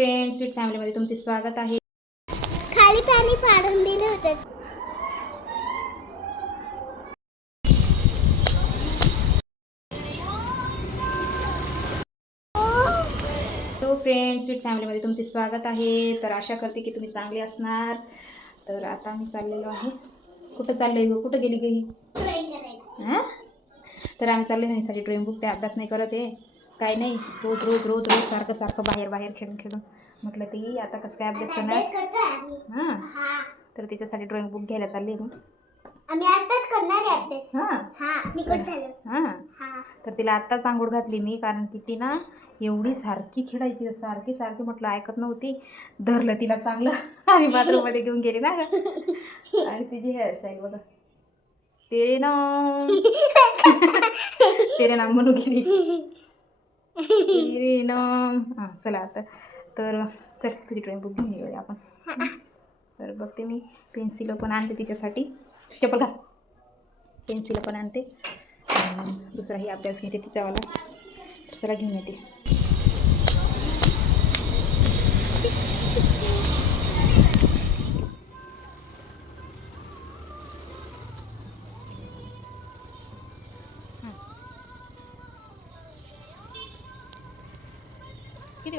Friends sweet फॅमिलीमध्ये तुमचे स्वागत आहे. खाली पाणी पाडून दिलं होतं. हॅलो फ्रेंड्स स्वीट फॅमिलीमध्ये तुमचे स्वागत आहे. तर आशा करते की तुम्ही चांगले असणार. तर आता मी चाललेलो आहे. कुठं चाललंय गो? कुठं गेली गई हां? तर आम्ही चाललो साठी ड्रॉइंग बुक ते अभ्यास नाही करत आहे. काय नाही रोज रोज रोज रोज सारखं सारखं बाहेर बाहेर खेळून खेळून. म्हटलं ती आता कसं काय अभ्यास करणार? हां. तर तिच्यासाठी ड्रॉइंग बुक घ्यायला चालली मी. आम्ही आताच करणार आहे अभ्यास. हां. हा झालं. हां. हा. तर तिला आत्ताच आंघोळ घातली मी कारण की ती ना एवढी सारखी खेळायची सारखी सारखी म्हटलं ऐकत नव्हती. धरलं तिला चांगलं. आणि बाथरूममध्ये घेऊन गेली ना. गं. आणि तिची हेअरस्टाईल बघा. तेरे नाम. तेरे नाम म्हणून गेली. हां चला आता. तर चल तुझी ड्रॉइंग बुक घेऊन येऊया आपण. तर बघते मी. पेन्सिलं पण आणते तिच्यासाठी. चप्पल घाल. पेन्सिलं पण आणते. आणि दुसराही अभ्यास घेते तिचावाला चला घेऊन येते.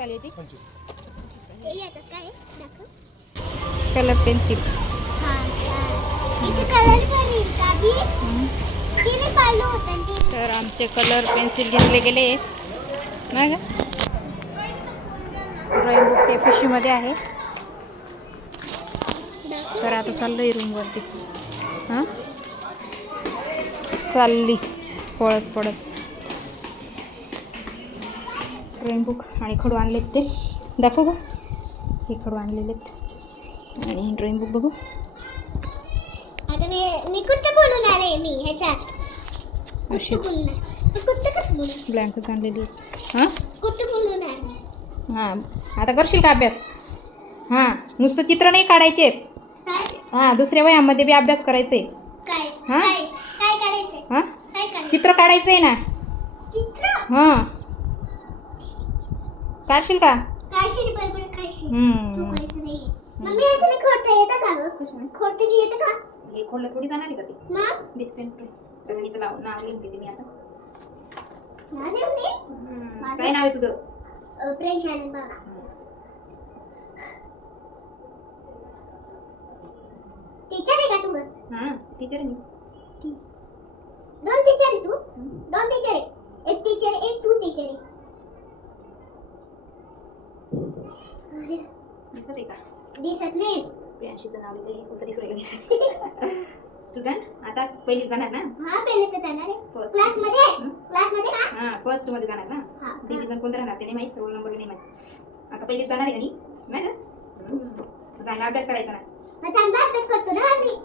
वाली येते पंचवीस हे याच्यात काय आहे? दाखव. कलर पेन्सिल हा, हा. इथे कलर पण येईल का बी? तिने पाहिलं होतं आणि ते तर आमचे कलर पेन्सिल घेतले गेले नाही का ड्रॉइंग बुक ते पिशवीमध्ये आहे दाखव. तर आता चाललो आहे रूमवरती हां चालली पळत पळत ड्रॉइंग बुक आणि खडू आणलेत ते. दाखव का हे खडू आणलेले आहेत. आणि ड्रॉइंग बुक बघू. आता मी मी कुठं मी ह्याच्यात अशीच. ब्लँकच आणलेली हां? हां. आता करशील का अभ्यास? हां. नुसतं चित्र नाही काढायचे हां दुसऱ्या वयामध्ये बी अभ्यास करायचे. हा? हां? चित्र काढायचं आहे ना हां. काढशील का? काढशील बरोबर काढशील तू हम्म. काढायचं नाही मम्मी याच्याने खोडता येतं का गं? खोडतं की येतं का? हे खोडलं थोडी जाणार आहे का ते? मग? लाव नाव लिहिते मी आता. नाव लिहून दे. हम्म. काय नाव आहे तुझं? अ, फ्रेंच आणि टीचर आहे का तू गं? हां टीचर आहे मी टीचर आहे तू दोन टीचर आहे एक टीचर एक तू टीचर आहे अरे, दिसत आहे का दिसत नाही प्रियांशीचं नाव लिहिलं कुठं दिसू राहिलं स्टुडंट आता पहिली जाणार ना? हा पहिले तर जाणार आहे. फर्स्ट क्लासमध्ये क्लासमध्ये का? हां फर्स्टमध्ये जाणार ना? हा डिव्हिजन कोणतं राहणार ते नाही माहीत? रोल नंबर नाही माहीत. आता पहिलीच जाणार आहे का नाही? का? चांगला अभ्यास करायचा ना? मग चांगला अभ्यास करतो ना आम्ही.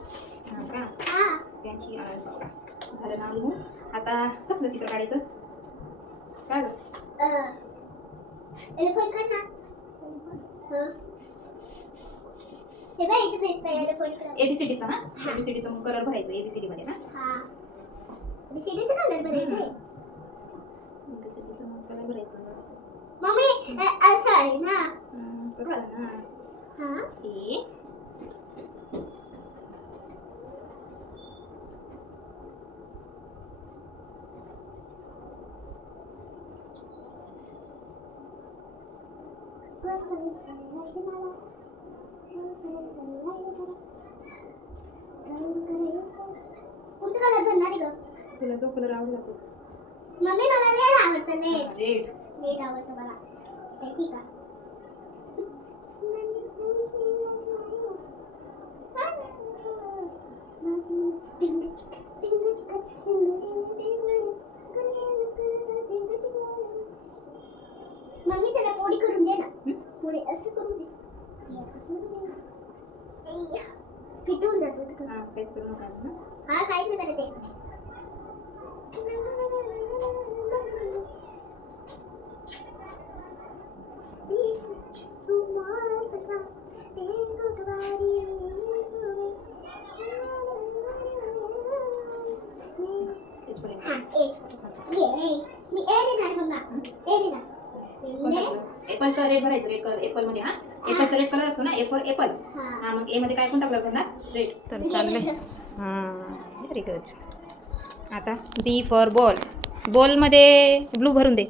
हां का? हा. त्यांची झालं नाव लिहून. आता कसलं चित्र काढायचं? काय गं? एलिफंट कर ना हं. हे कर. एबीसीडीचा ना? एबीसीडीचा मग कलर भरायचं एबीसीडी मध्ये ना? हा. कलर एबीसीडीचा मग कलर भरायचं. मम्मी अ- असं आहे ना. हम्म, ना हा. ए. कोणतं कलर आहे ग तुला जो कलर आवडला तो मम्मी मला रेड आवडतं रेड रेड आवडतं मला. ठीक आहे मम्मी त्याला पोळी करून दे ना पोळी असं करून दे हे असं करून दे ना. ऐया. फिटून जातं हां काहीच ना. हा नाही करत आहे. एपलचा रेड भरायचं रेड कलर एपलमध्ये हा. एपलचा रेड कलर असतो ना ए फॉर एपल हा. मग ए मध्ये काय कोणता कलर भरणार? तर चाललंय. हां व्हेरी गुड आता बी फॉर बॉल बॉलमध्ये ब्लू भरून दे.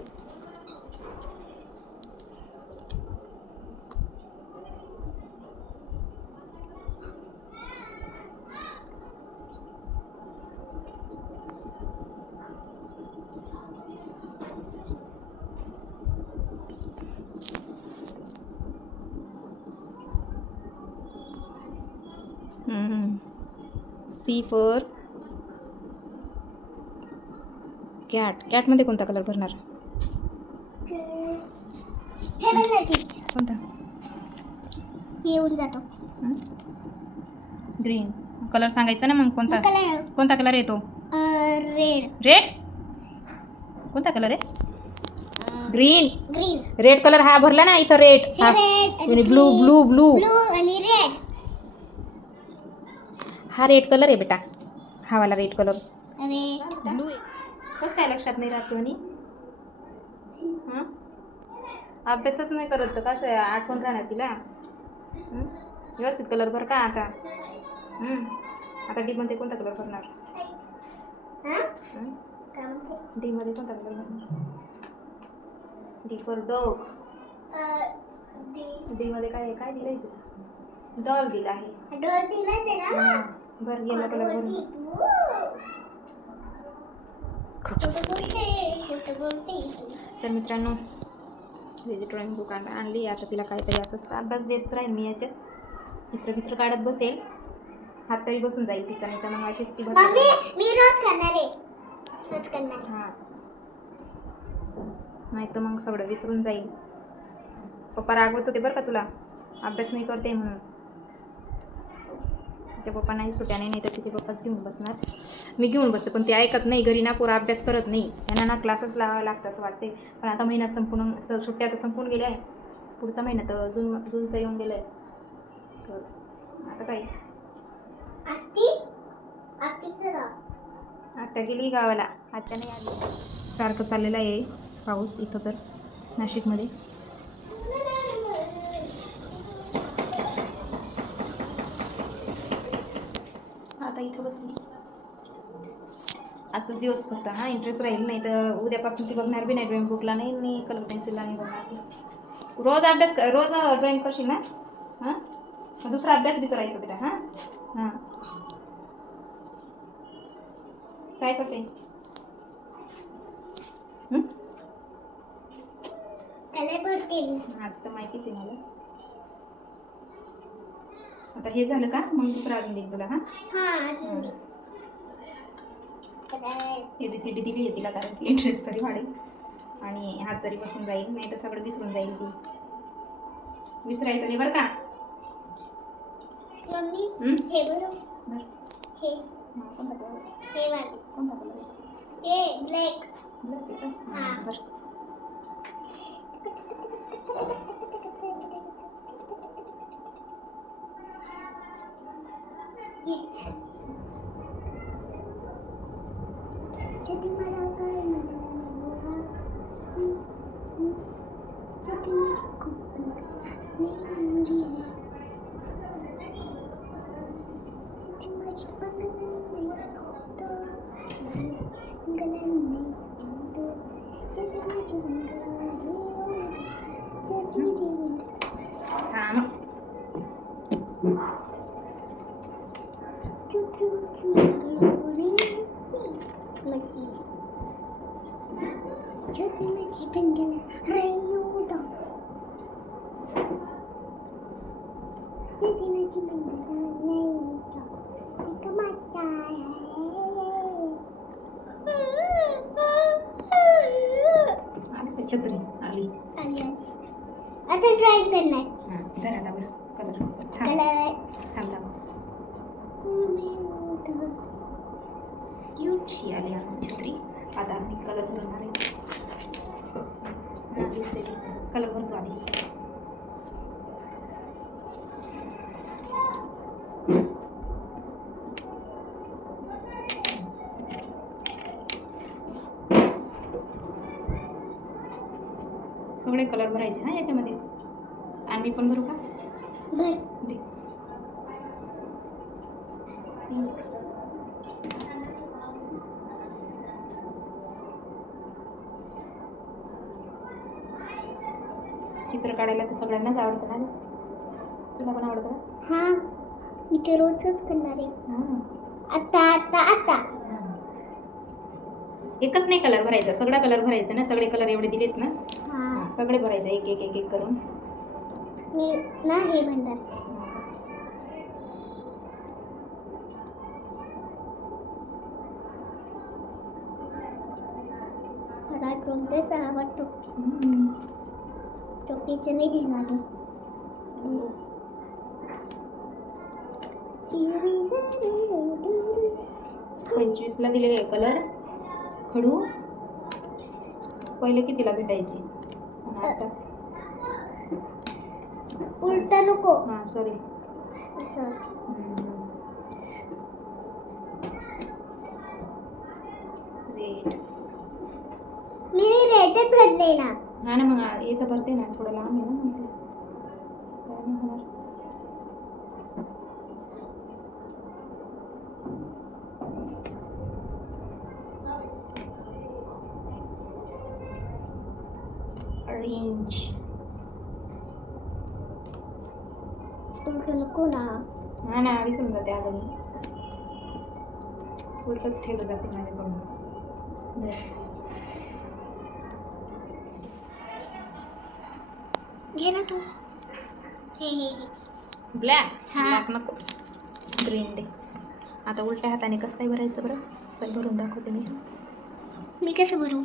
C for cat. कॅटमध्ये कोणता कलर भरणार. कोणता? येऊन जातो ग्रीन. कलर सांगायचा ना मग कोणता? कोणता कलर येतो रेड रेड. कोणता कलर आहे? ग्रीन. ग्रीन. रेड कलर हा भरला ना इथं रेड. Blue blue. ब्लू आणि रेड. हा रेड कलर आहे बेटा. हा वाला रेड कलर. रेड ब्लू आहे. कसं काय लक्षात नाही राहत कोणी हं? अभ्यासच नाही करत तर कसं आठवण राहणार तिला? व्यवस्थित कलर भर का आता? हं. आता डीमध्ये कोणता कलर भरणार? हा? हं? डीमध्ये कोणता कलर भरणार? डी फॉर डॉग डीमध्ये काय आहे? काय दिलं आहे तुला? डॉल दिला आहे. डोर दिलाच आहे ना. भर गेला कलर भरून तर मित्रांनो त्याची ड्रॉइंग बुक आण आणली आता तिला काहीतरी असंच अभ्यास देत राहील मी याच्यात. चित्रबित्र काढत बसेल. हात तरी बसून जाईल तिचा नाही तर मग अशीच ती मी रोज करणार आहे. रोज करणार. हां. नाही तर मग सगळं विसरून जाईल. पप्पा रागवत होते बरं का तुला. अभ्यास नाही करते म्हणून. तिच्या पप्पा नाही सुट्याने नाही तर तिचे पप्पाच घेऊन बसणार. मी घेऊन बसते पण ते ऐकत नाही घरी ना पोरं अभ्यास करत नाही. यांना ना क्लासच लावावं लागतं असं वाटते पण आता महिना संपून स- सुट्ट्या तर संपून गेल्या आहे पुढचा महिना तर जून जूनचा येऊन गेला आहे तर आता काय? आत्या गेली गावाला. आत्या नाही आली. सारखं चाललेलं आहे पाऊस इथं तर नाशिकमध्ये. आता इथं बसली. आजचाच दिवस फक्त हा इंटरेस्ट राहील नाही तर उद्यापासून ती बघणार बी नाही ड्रॉइंग बुकला नाही मी कलर पेन्सिलला नाही बघणार रोज अभ्यास कर रोज ड्रॉइंग करशील ना? हां? दुसरा अभ्यास बी करायचा बेटा हां? हां. काय करते? हं? आता माहितीच आहे मला. आता हे झालं का? मग दुसरं अजून देईन तुला हां? हा अजून दे. Colour A B C D दिली आहे तिला कारण की इंटरेस्ट तरी वाढेल. आणि हात तरी बसून जाईल नाही तर सगळं विसरून जाईल ती. विसरायचं नाही बरं का? कोणता 这个应该 छत्री आली. आली आली. आता ड्राइंग करणार. हां धरायला बरं. कलर. कलर. थांब थांब. क्यूटशी आली आमची छत्री. आता आम्ही कलर भरून आले हां दिसते दिसते कलर भरतो आधी सगळे कलर भरायचे हा याच्यामध्ये? आणि मी पण भरू का? भर. दे. चित्र काढायला तर सगळ्यांनाच आवडतं ना? तुला पण आवडतं हा मी ते रोजच करणार आहे. हां. आता आता आता. एकच नाही कलर भरायचा. सगळा कलर भरायचा ना? सगळे कलर एवढे दिलेत ना? हा. सगळे भरायचे. एक एक एक एक करून. मी ना हे म्हणणार. मला ड्रोनच आवडतो. हम्म. टोपीचं मी. घेणार. पंचवीसला दिले कलर खडू. पहिले कितीला भेटायची? आता. उलटा नको. हां सॉरी मी रेटच भरले ना. हा ना मग इथं भरते ना थोडं लांब आहे ना मग. ते. काय नाही होणार. ऑरेंज उलटा नको ना हा ना विसरून जाते अगं मी उलटच ठेवलं जाते माझ्याकडून. घे ना तू हे ब्लॅक हा. ब्लॅक नको ग्रीन दे आता उलट्या हाताने कसं काय भरायचं बरं चल भरून दाखवते मी मी कसं भरू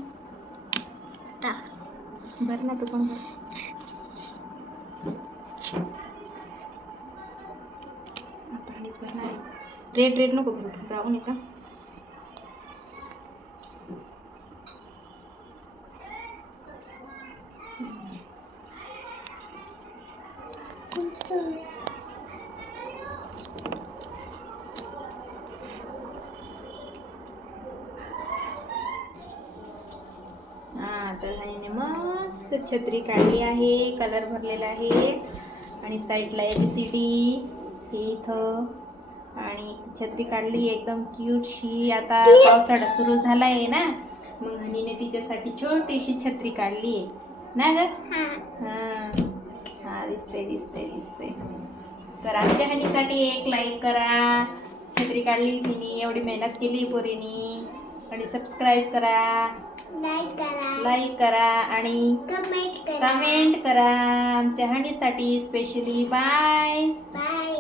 भर ना तू पण पाणीच आता भरणार आहे रेड रेड नको भरू ब्राऊन आहे का? You हां तर ह्याने मस्त छत्री काढली आहे कलर भरलेला आहे. आणि साईडला ए बी सी डी हे इथं. आणि छत्री काढली एकदम क्यूटशी आता पावसाळा सुरू झाला आहे ना मग हनीने तिच्यासाठी छोटीशी छत्री काढली आहे. ना ग? हा. हां. दिसते दिसते दिसते तर आमच्या हनीसाठी एक लाईक करा. छत्री काढली तिने एवढी मेहनत केली पोरीनी. आणि सबस्क्राईब करा. लाईक करा. लाईक करा आणि कमेंट करा. कमेंट करा. आमच्या हनीसाठी स्पेशली बाय बाय